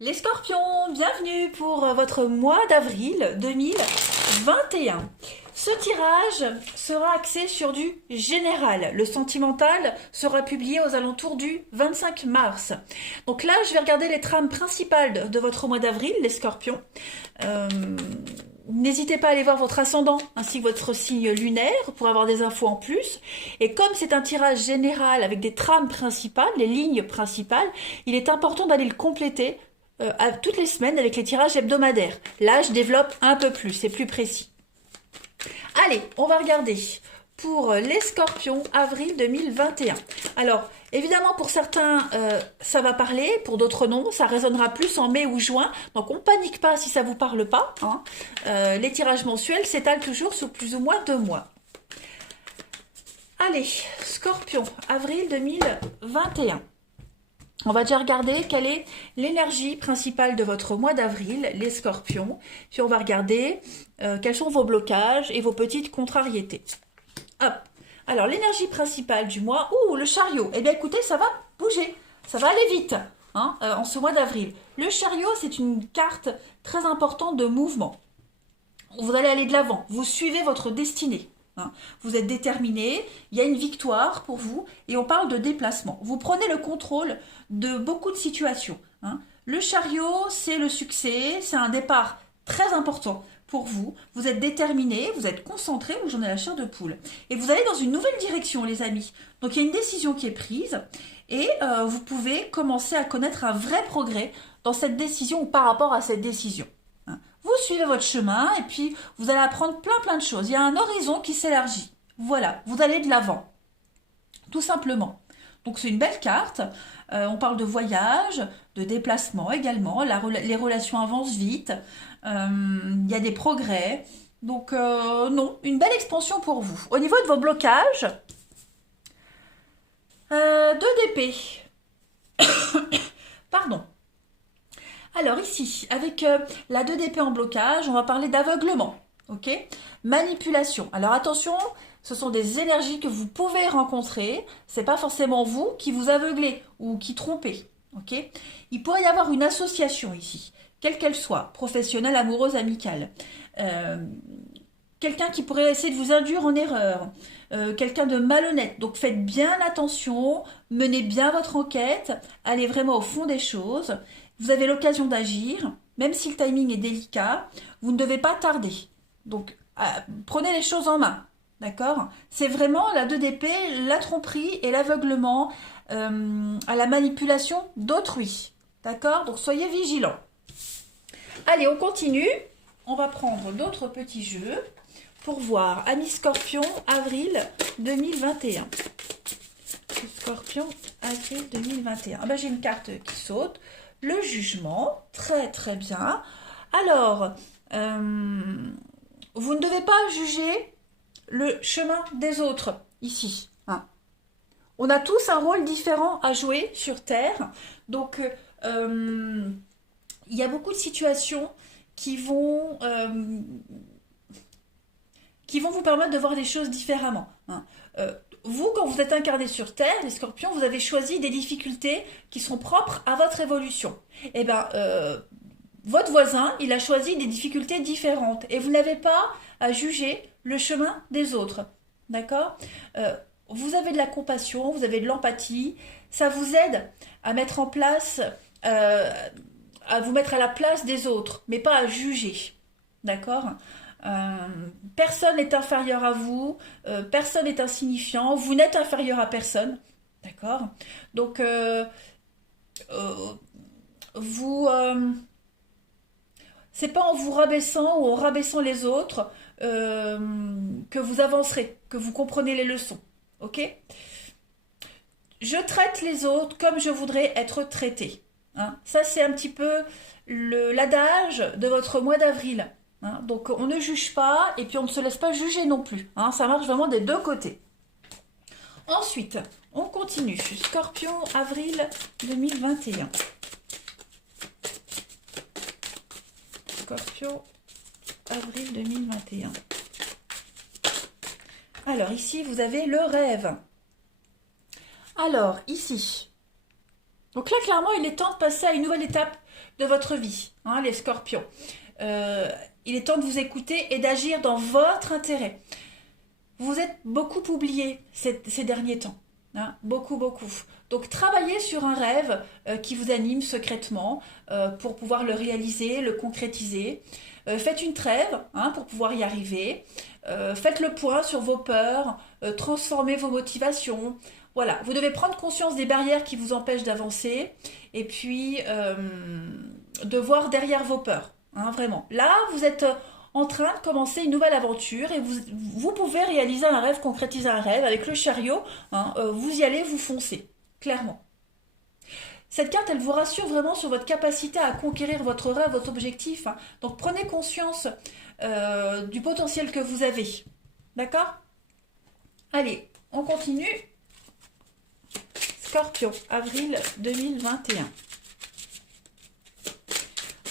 Les scorpions, bienvenue pour votre mois d'avril 2021. Ce tirage sera axé sur du général. Le sentimental sera publié aux alentours du 25 mars. Donc là, je vais regarder les trames principales de votre mois d'avril, les scorpions. Euh, N'hésitez pas à aller voir votre ascendant ainsi que votre signe lunaire pour avoir des infos en plus. Et comme c'est un tirage général avec des trames principales, les lignes principales, il est important d'aller le compléter toutes les semaines avec les tirages hebdomadaires. Là, je développe un peu plus, c'est plus précis. Allez, on va regarder pour les scorpions, avril 2021. Alors, évidemment, pour certains, ça va parler, pour d'autres non, ça résonnera plus en mai ou juin, donc on panique pas si ça vous parle pas. Hein. Les tirages mensuels s'étalent toujours sur plus ou moins 2 mois. Allez, scorpion, avril 2021. On va déjà regarder quelle est l'énergie principale de votre mois d'avril, les scorpions. Puis on va regarder quels sont vos blocages et vos petites contrariétés. Hop. Alors, l'énergie principale du mois, le chariot. Eh bien, écoutez, ça va bouger, ça va aller vite hein, en ce mois d'avril. Le chariot, c'est une carte très importante de mouvement. Vous allez aller de l'avant, vous suivez votre destinée. Hein. Vous êtes déterminé, il y a une victoire pour vous et on parle de déplacement. Vous prenez le contrôle de beaucoup de situations. Hein. Le chariot, c'est le succès, c'est un départ très important pour vous. Vous êtes déterminé, vous êtes concentré, j'en ai la chair de poule. Et vous allez dans une nouvelle direction, les amis. Donc il y a une décision qui est prise et vous pouvez commencer à connaître un vrai progrès dans cette décision ou par rapport à cette décision. Vous suivez votre chemin et puis vous allez apprendre plein de choses. Il y a un horizon qui s'élargit. Voilà, vous allez de l'avant. Tout simplement. Donc c'est une belle carte. On parle de voyage, de déplacement également. Les relations avancent vite. Il y a des progrès. Donc non, une belle expansion pour vous. Au niveau de vos blocages, 2 d'épée. Pardon. Alors ici, avec la 2 d'épée en blocage, on va parler d'aveuglement. Ok. Manipulation. Alors attention, ce sont des énergies que vous pouvez rencontrer. C'est pas forcément vous qui vous aveuglez ou qui trompez. Ok. Il pourrait y avoir une association ici, quelle qu'elle soit, professionnelle, amoureuse, amicale. Quelqu'un qui pourrait essayer de vous induire en erreur. Quelqu'un de malhonnête. Donc faites bien attention, menez bien votre enquête, allez vraiment au fond des choses. Vous avez l'occasion d'agir, même si le timing est délicat, vous ne devez pas tarder. Donc prenez les choses en main, d'accord? C'est vraiment la 2 d'épée, la tromperie et l'aveuglement à la manipulation d'autrui, d'accord? Donc soyez vigilants. Allez, on continue. On va prendre d'autres petits jeux pour voir Amis Scorpion, avril 2021. Scorpion, avril 2021. Ah ben, j'ai une carte qui saute. Le jugement, très bien. Alors, vous ne devez pas juger le chemin des autres ici. Hein. On a tous un rôle différent à jouer sur Terre. Donc, il y a beaucoup de situations qui vont vous permettre de voir les choses différemment. Hein. Vous, quand vous êtes incarné sur Terre, les scorpions, vous avez choisi des difficultés qui sont propres à votre évolution. Eh bien, votre voisin, il a choisi des difficultés différentes. Et vous n'avez pas à juger le chemin des autres. D'accord Vous avez de la compassion, vous avez de l'empathie. Ça vous aide à mettre en place, à vous mettre à la place des autres, mais pas à juger. D'accord personne n'est inférieur à vous, personne n'est insignifiant, vous n'êtes inférieur à personne, d'accord. Donc vous, c'est pas en vous rabaissant ou en rabaissant les autres que vous avancerez, que vous comprenez les leçons, ok. Je traite les autres comme je voudrais être traité. Hein. Ça c'est un petit peu l'adage de votre mois d'avril. Hein, donc on ne juge pas et puis on ne se laisse pas juger non plus. Hein, ça marche vraiment des 2 côtés. Ensuite, on continue. Scorpion, avril 2021. Scorpion, avril 2021. Alors ici, vous avez le rêve. Alors ici. Donc là, clairement, il est temps de passer à une nouvelle étape de votre vie, hein, les scorpions. Il est temps de vous écouter et d'agir dans votre intérêt. Vous êtes beaucoup oubliés ces derniers temps, hein, beaucoup. Donc travaillez sur un rêve qui vous anime secrètement pour pouvoir le réaliser, le concrétiser. Faites une trêve, hein, pour pouvoir y arriver. Faites le point sur vos peurs, transformez vos motivations. Voilà, vous devez prendre conscience des barrières qui vous empêchent d'avancer et puis de voir derrière vos peurs, hein, vraiment. Là, vous êtes en train de commencer une nouvelle aventure et vous pouvez réaliser un rêve, concrétiser un rêve avec le chariot, hein, vous y allez, vous foncez, clairement. Cette carte, elle vous rassure vraiment sur votre capacité à conquérir votre rêve, votre objectif, hein. Donc prenez conscience du potentiel que vous avez. D'accord? Allez, on continue. Scorpion, avril 2021.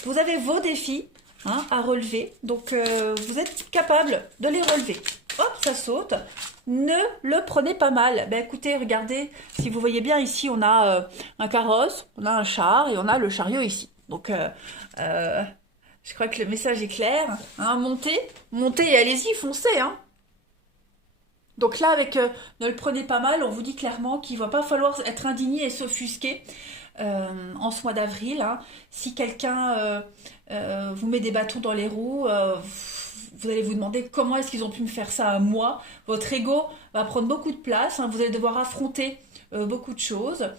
Vous avez vos défis, hein, à relever. Donc vous êtes capable de les relever. Hop, ça saute. Ne le prenez pas mal. Ben écoutez, regardez, si vous voyez bien ici, on a un carrosse, on a un char et on a le chariot ici. Donc je crois que le message est clair. Hein, montez et allez-y, foncez. Hein. Donc là, avec ne le prenez pas mal, on vous dit clairement qu'il ne va pas falloir être indigné et s'offusquer en ce mois d'avril. Hein. Si quelqu'un vous met des bâtons dans les roues, vous allez vous demander comment est-ce qu'ils ont pu me faire ça à moi. Votre ego va prendre beaucoup de place, hein, vous allez devoir affronter beaucoup de choses.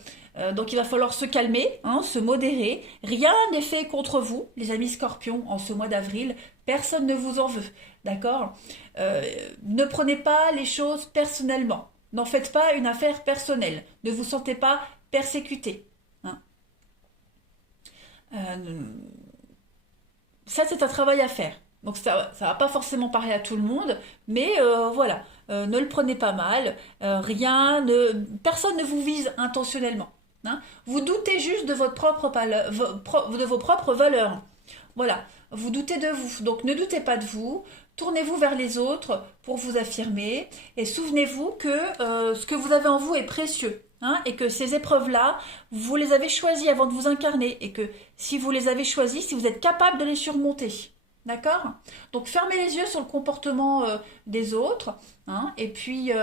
Donc il va falloir se calmer, hein, se modérer. Rien n'est fait contre vous, les amis scorpions, en ce mois d'avril. Personne ne vous en veut, d'accord? Ne prenez pas les choses personnellement. N'en faites pas une affaire personnelle. Ne vous sentez pas persécuté. Hein. Ça, c'est un travail à faire. Donc ça va pas forcément parler à tout le monde, mais voilà, ne le prenez pas mal, personne ne vous vise intentionnellement. Hein. Vous doutez juste de de vos propres valeurs. Voilà, vous doutez de vous, donc ne doutez pas de vous, tournez-vous vers les autres pour vous affirmer, et souvenez-vous que ce que vous avez en vous est précieux. Hein, et que ces épreuves-là, vous les avez choisies avant de vous incarner, et que si vous les avez choisies, si vous êtes capable de les surmonter. D'accord? Donc fermez les yeux sur le comportement des autres, hein, et puis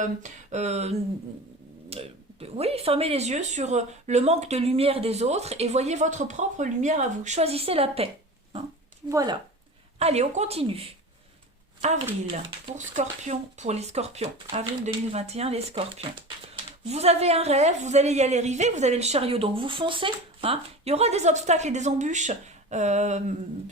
oui, fermez les yeux sur le manque de lumière des autres et voyez votre propre lumière à vous. Choisissez la paix. Hein. Voilà. Allez, on continue. Avril pour les scorpions. Avril 2021, les scorpions. Vous avez un rêve, vous allez y aller arriver, vous avez le chariot, donc vous foncez. Hein. Il y aura des obstacles et des embûches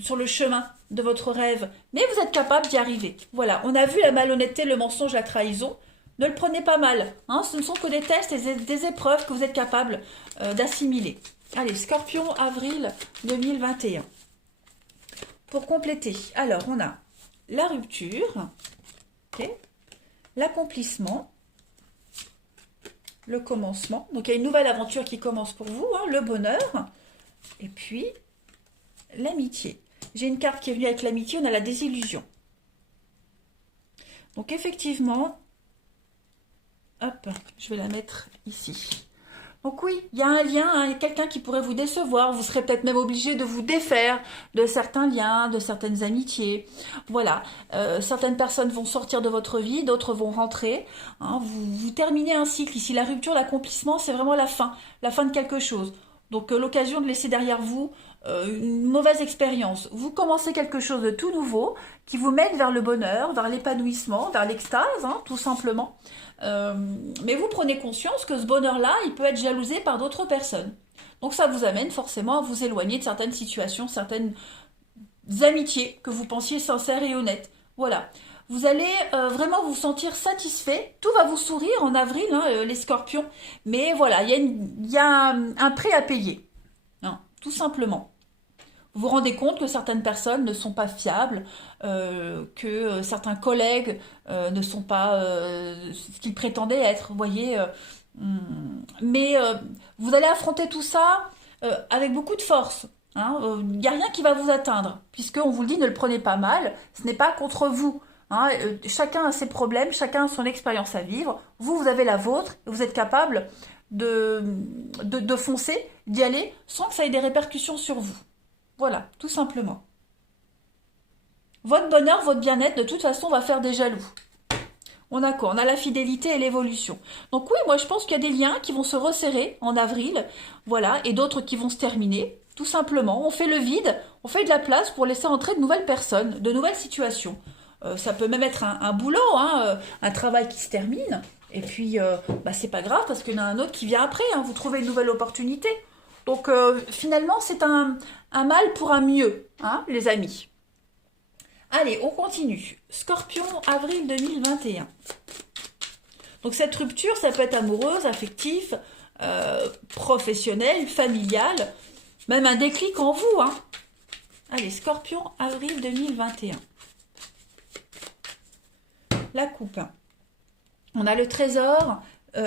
sur le chemin de votre rêve, mais vous êtes capable d'y arriver. Voilà, on a vu la malhonnêteté, le mensonge, la trahison. Ne le prenez pas mal. Hein, ce ne sont que des tests et des épreuves que vous êtes capable d'assimiler. Allez, Scorpion, avril 2021. Pour compléter, alors on a la rupture, okay, l'accomplissement, le commencement. Donc il y a une nouvelle aventure qui commence pour vous, hein, le bonheur, et puis l'amitié. J'ai une carte qui est venue avec l'amitié, on a la désillusion. Donc effectivement, hop, je vais la mettre ici. Donc oui, il y a un lien, hein, quelqu'un qui pourrait vous décevoir, vous serez peut-être même obligé de vous défaire de certains liens, de certaines amitiés. Voilà, certaines personnes vont sortir de votre vie, d'autres vont rentrer. Hein, vous terminez un cycle. Ici, la rupture, l'accomplissement, c'est vraiment la fin de quelque chose. Donc l'occasion de laisser derrière vous une mauvaise expérience. Vous commencez quelque chose de tout nouveau qui vous mène vers le bonheur, vers l'épanouissement, vers l'extase, hein, tout simplement. Mais vous prenez conscience que ce bonheur-là, il peut être jalousé par d'autres personnes. Donc ça vous amène forcément à vous éloigner de certaines situations, certaines amitiés que vous pensiez sincères et honnêtes. Voilà. Vous allez vraiment vous sentir satisfait. Tout va vous sourire en avril, hein, les scorpions. Mais voilà, il y a un prix à payer. Hein, tout simplement. Vous vous rendez compte que certaines personnes ne sont pas fiables, que certains collègues ne sont pas ce qu'ils prétendaient être, vous voyez. Mais vous allez affronter tout ça avec beaucoup de force. Hein, il n'y a rien qui va vous atteindre, puisqu'on vous le dit, ne le prenez pas mal, ce n'est pas contre vous. Hein, chacun a ses problèmes, chacun a son expérience à vivre. Vous avez la vôtre, et vous êtes capable de foncer, d'y aller, sans que ça ait des répercussions sur vous. Voilà, tout simplement. Votre bonheur, votre bien-être, de toute façon, va faire des jaloux. On a quoi? On a la fidélité et l'évolution. Donc oui, moi je pense qu'il y a des liens qui vont se resserrer en avril, voilà, et d'autres qui vont se terminer. Tout simplement, on fait le vide, on fait de la place pour laisser entrer de nouvelles personnes, de nouvelles situations. Ça peut même être un boulot, hein, un travail qui se termine. Et puis, bah, c'est pas grave parce qu'il y en a un autre qui vient après. Hein, vous trouvez une nouvelle opportunité. Donc finalement, c'est un mal pour un mieux, hein, les amis. Allez, on continue. Scorpion, avril 2021. Donc cette rupture, ça peut être amoureuse, affective, professionnelle, familiale, même un déclic en vous. Hein. Allez, Scorpion, avril 2021. La coupe. On a le trésor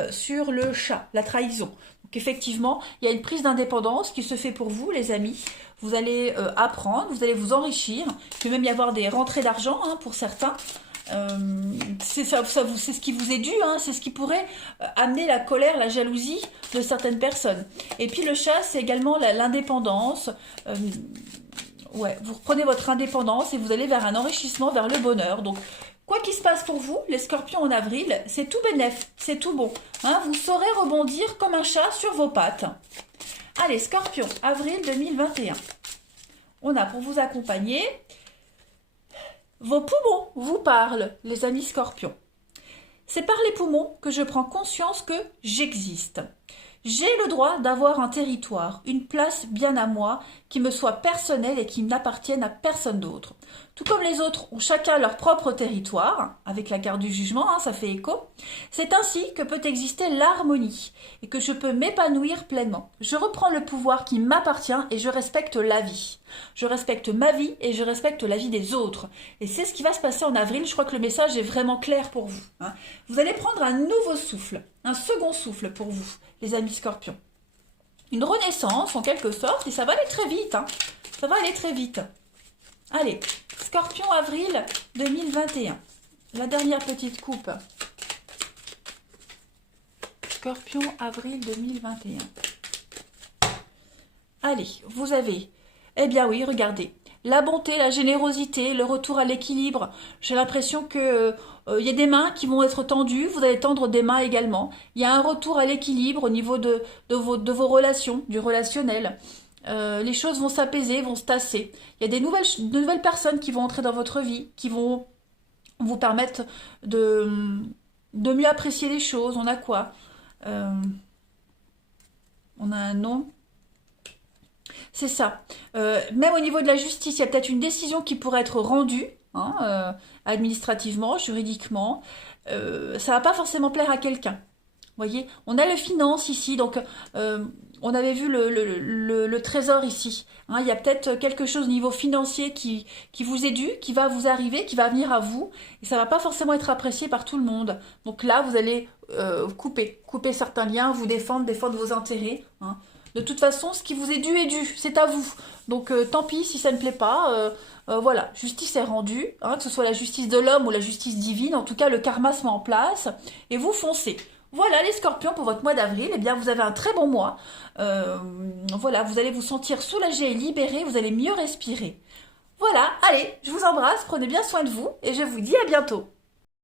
sur le chat, la trahison. Donc effectivement, il y a une prise d'indépendance qui se fait pour vous, les amis. Vous allez apprendre, vous allez vous enrichir. Il peut même y avoir des rentrées d'argent hein, pour certains. C'est ce qui vous est dû, hein, c'est ce qui pourrait amener la colère, la jalousie de certaines personnes. Et puis le chat, c'est également l'indépendance. Ouais, vous reprenez votre indépendance et vous allez vers un enrichissement, vers le bonheur. Donc, quoi qu'il se passe pour vous, les scorpions en avril, c'est tout bénef, c'est tout bon. Hein, vous saurez rebondir comme un chat sur vos pattes. Allez, scorpion, avril 2021. On a pour vous accompagner, vos poumons vous parlent, les amis scorpions. C'est par les poumons que je prends conscience que j'existe. J'ai le droit d'avoir un territoire, une place bien à moi, qui me soit personnelle et qui n'appartienne à personne d'autre. Tout comme les autres ont chacun leur propre territoire, avec la carte du jugement, hein, ça fait écho, c'est ainsi que peut exister l'harmonie et que je peux m'épanouir pleinement. Je reprends le pouvoir qui m'appartient et je respecte la vie. Je respecte ma vie et je respecte la vie des autres. Et c'est ce qui va se passer en avril. Je crois que le message est vraiment clair pour vous. Hein. Vous allez prendre un nouveau souffle, un second souffle pour vous, les amis scorpions. Une renaissance en quelque sorte et ça va aller très vite. Hein. Ça va aller très vite. Allez, Scorpion avril 2021. La dernière petite coupe. Scorpion avril 2021. Allez, vous avez... Eh bien oui, regardez. La bonté, la générosité, le retour à l'équilibre. J'ai l'impression que y a des mains qui vont être tendues. Vous allez tendre des mains également. Il y a un retour à l'équilibre au niveau de vos relations, du relationnel. Les choses vont s'apaiser, vont se tasser. Il y a de nouvelles personnes qui vont entrer dans votre vie, qui vont vous permettre de mieux apprécier les choses. On a quoi On a un nom. C'est ça. Même au niveau de la justice, il y a peut-être une décision qui pourrait être rendue, hein, administrativement, juridiquement. Ça va pas forcément plaire à quelqu'un. Voyez, on a le finance ici, donc on avait vu le trésor ici. Hein, il y a peut-être quelque chose au niveau financier qui vous est dû, qui va vous arriver, qui va venir à vous, et ça va pas forcément être apprécié par tout le monde. Donc là, vous allez couper certains liens, vous défendre vos intérêts. Hein. De toute façon, ce qui vous est dû, c'est à vous. Donc tant pis si ça ne plaît pas. Voilà, justice est rendue, hein, que ce soit la justice de l'homme ou la justice divine. En tout cas, le karma se met en place et vous foncez. Voilà les scorpions pour votre mois d'avril. Eh bien, vous avez un très bon mois. Voilà, vous allez vous sentir soulagé et libéré. Vous allez mieux respirer. Voilà, allez, je vous embrasse. Prenez bien soin de vous et je vous dis à bientôt.